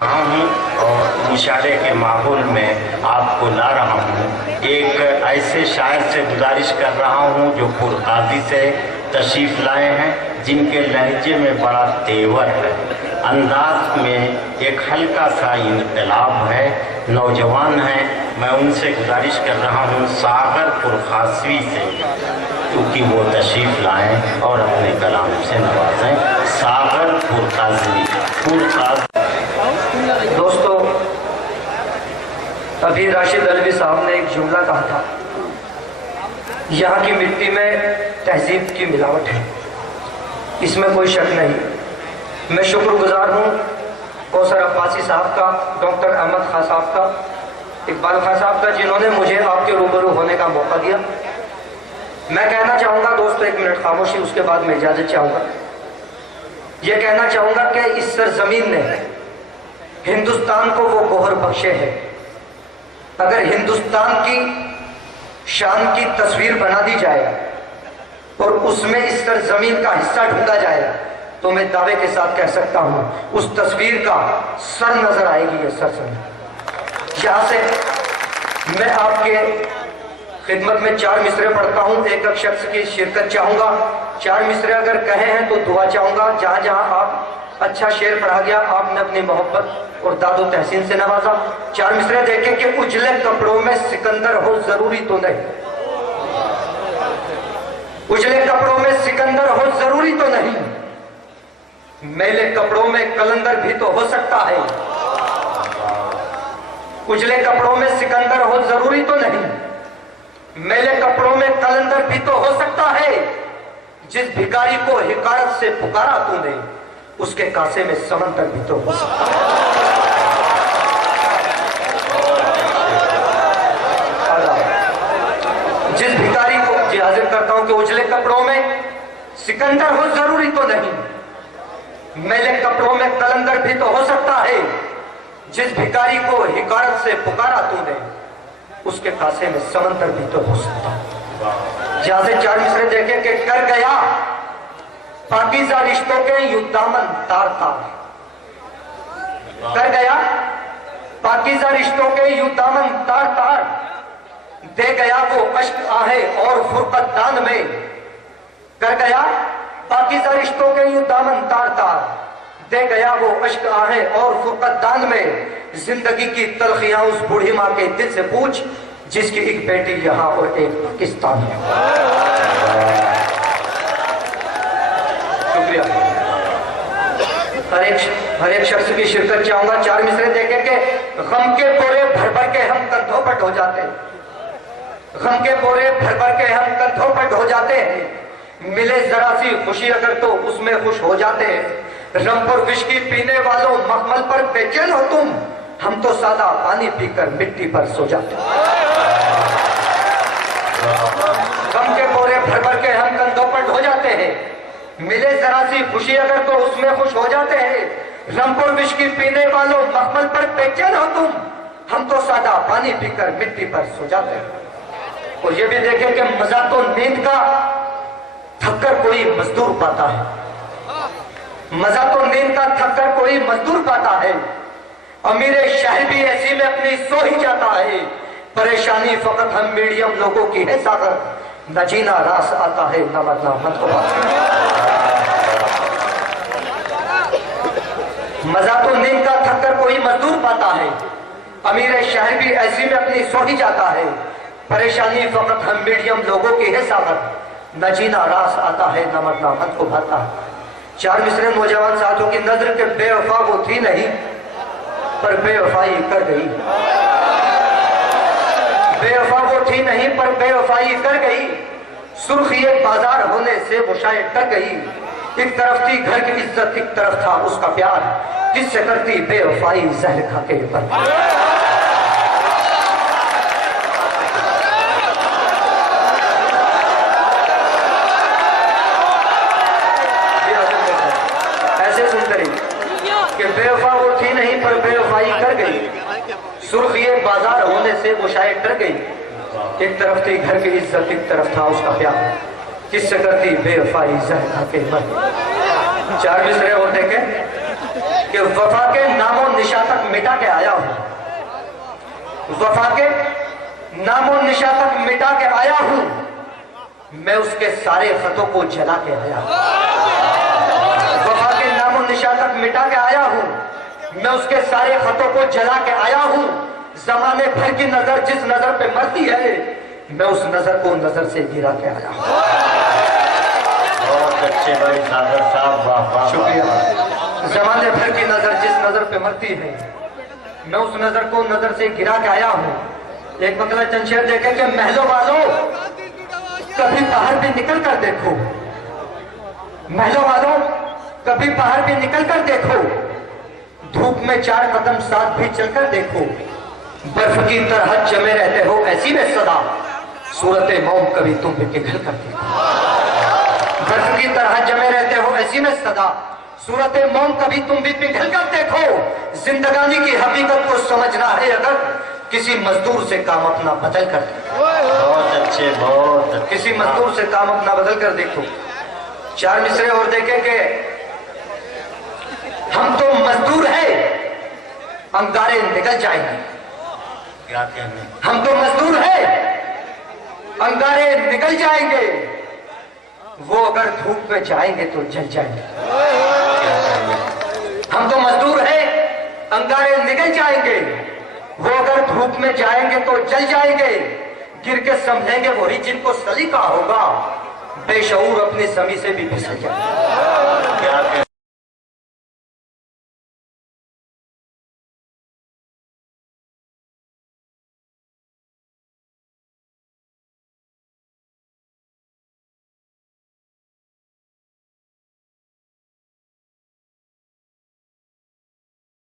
हूँ और मुशायरे के माहौल में आपको ला रहा हूँ। एक ऐसे शायर से गुजारिश कर रहा हूँ जो पुरकाजी से तशरीफ़ लाए हैं, जिनके लहजे में बड़ा तेवर है, अंदाज में एक हल्का सा इनकलाब है, नौजवान हैं। मैं उनसे गुजारिश कर रहा हूँ सागर पुरखासवी से, क्योंकि वो तशरीफ़ लाएँ और अपने कलाम से नवाजें। सागर पुरखासवी। दोस्तों, अभी राशिद अलवी साहब ने एक जुमला कहा था, यहाँ की मिट्टी में तहजीब की मिलावट है, इसमें कोई शक नहीं। मैं शुक्रगुजार हूँ कौसर अब्बासी साहब का, डॉक्टर अहमद खां साहब का, इकबाल खां साहब का, जिन्होंने मुझे आपके रूबरू होने का मौका दिया। मैं कहना चाहूँगा दोस्तों, एक मिनट खामोशी, उसके बाद मैं इजाज़त चाहूँगा। ये कहना चाहूँगा कि इस सरजमीन ने हिंदुस्तान को वो गोहर बख्शे है। अगर हिंदुस्तान की शान की तस्वीर बना दी जाए और उसमें इस सरजमीन का हिस्सा ढूंढा जाए, तो मैं दावे के साथ कह सकता हूं उस तस्वीर का सर नजर आएगी। ये सरजमीन। यहां से मैं आपके खिदमत में 4 मिसरे पढ़ता हूं, एक शख्स की शिरकत चाहूंगा। 4 मिसरे अगर कहे हैं तो दुआ चाहूंगा। जहां जहां आप अच्छा शेर पढ़ा गया, आपने अपनी मोहब्बत और दादो तहसीन से नवाजा। 4 मिसरे देखें कि उजले कपड़ों में सिकंदर हो जरूरी तो नहीं, उजले कपड़ों में सिकंदर हो जरूरी तो नहीं, मैले कपड़ों में कलंदर भी तो हो सकता है। उजले कपड़ों में सिकंदर हो जरूरी तो नहीं, मैले कपड़ों में कलंदर भी तो हो सकता है। जिस भिखारी को हिकारत से पुकारा तूने, उसके कासे में समंदर भी तो हो सकता है। जिस भिखारी को जी हाजिर करता हूं कि उजले कपड़ों में सिकंदर हो जरूरी तो नहीं, मैले कपड़ों में कलंदर भी तो हो सकता है। जिस भिखारी को हिकारत से पुकारा तूने, उसके कासे में समंदर भी तो हो सकता है। जहां से 4 मिसरे देखे कि कर गया पाकीज़ा रिश्तों के युद्धामन तार तार, कर गया पाकीज़ा रिश्तों के युद्धामन तार तार, दे गया वो अश्क आहे और फुरकत दान में, कर गया पाकीज़ा रिश्तों के युद्धामन तार तार, दे गया वो अश्क आहे और फुरकत दान में। जिंदगी की तलखियां उस बूढ़ी माँ के दिल से पूछ, जिसकी एक बेटी यहाँ और एक पाकिस्तान है। शुक्रिया। हर एक शख्स की शिरकत चाहूंगा। 4 मिसरे देखे के गम के बोरे भर भर के हम कंधों पर ढो जाते हैं, गम के बोरे भर भर के हम कंधों पर ढो जाते हैं। मिले जरा सी खुशी अगर तो उसमें खुश हो जाते हैं। रम पर विस्की पीने वालों मखमल पर बेचैन हो तुम, हम तो सादा पानी पीकर मिट्टी पर सो जाते हैं। गम के बोरे भर भर के हम कंधों पर ढो जाते हैं। मिले जरा सी खुशी अगर तो उसमें खुश हो जाते हैं। रमपुर विस्की पीने वालों मखमल पर बेचैन हो तुम, हम तो सादा पानी पीकर मिट्टी पर सो जाते हैं। और ये भी देखें कि मजा तो नींद का थककर कोई मजदूर पाता है, मजा तो नींद का थककर कोई मजदूर पाता है। अमीर शहर भी ऐसी में अपनी सो ही जाता है। परेशानी फकत हम मीडियम लोगों की है सागर, न जीना रास आता है न मरना मत को। मजा तो नींद का थककर कोई मजदूर पाता है। अमीर शहर भी ऐसी में अपनी सो ही जाता है। परेशानी फकत हम मीडियम लोगों की है सागर, न जीना रास आता है न मरना मत को भाता है। 4 मिसरे नौजवान साथियों की नजर के बेवफा वो थी नहीं, पर बेवफाई कर गई। बेवफा वो थी नहीं पर बेवफाई कर गई। सुर्खी बाजार होने से वो शायद डर गई। एक तरफ थी घर की इज्जत, एक तरफ था उसका प्यार, जिससे करती बेवफाई जहर खा के पर। ऐसे सुनते रही कि बेवफा वो थी नहीं पर बेवफाई कर गई। सुर्खी बाजार होने से वो शायद डर गई। एक तरफ थी घर की इज्जत, एक तरफ था उसका प्यार, जिससे करती बेवफाई जहर खा के मर। 4 मिसरे और देखें कि वफा के नामो निशा तक मिटा के आया हूं, वफा के नामो निशा तक मिटा के आया हूं, मैं उसके सारे खतों को जला के आया हूं। वफा के नामो निशा तक मिटा के आया हूं, मैं उसके सारे खतों को जला के आया हूं। जमाने भर की नजर जिस नजर पे मरती है, मैं उस नजर को नजर से गिरा के आया हूं। बहुत अच्छे भाई सागर साहब, वाह वाह। शुक्रिया। जमाने भर की नजर जिस नजर पे मरती है, मैं उस नजर को नजर से गिरा के आया हूं। एक बंगला चंशेर देखे कि महलों वालों कभी बाहर भी निकल कर देखो, महलों वालों कभी बाहर भी निकल कर देखो, धूप में 4 कदम साथ भी चलकर देखो, बर्फ की तरह जमे रहते हो ऐसी में सदा, सूरत मौम कभी तुम भी पिघल कर देखो। बर्फ की तरह जमे रहते हो ऐसी में सदा, सूरत मौम कभी तुम भी पिघल कर देखो। जिंदगानी की हकीकत को समझना है अगर, किसी मजदूर से काम अपना बदल कर देखो। बहुत अच्छे, बहुत अच्छे। किसी मजदूर से काम अपना बदल कर देखो। 4 मिसरे और देखे कि हम तो मजदूर हैं, अंगारे निकल जाएंगे। क्या कहने, हम तो मजदूर हैं, अंगारे निकल जाएंगे, वो अगर धूप में जाएंगे तो जल जाएंगे। हम तो मजदूर हैं, अंगारे निकल जाएंगे, वो अगर धूप में जाएंगे तो जल जाएंगे। गिर के संभलेंगे वही जिनको सलीका होगा, बेशऊर अपनी समी से भी फिसल जाएंगे। क्या कहने।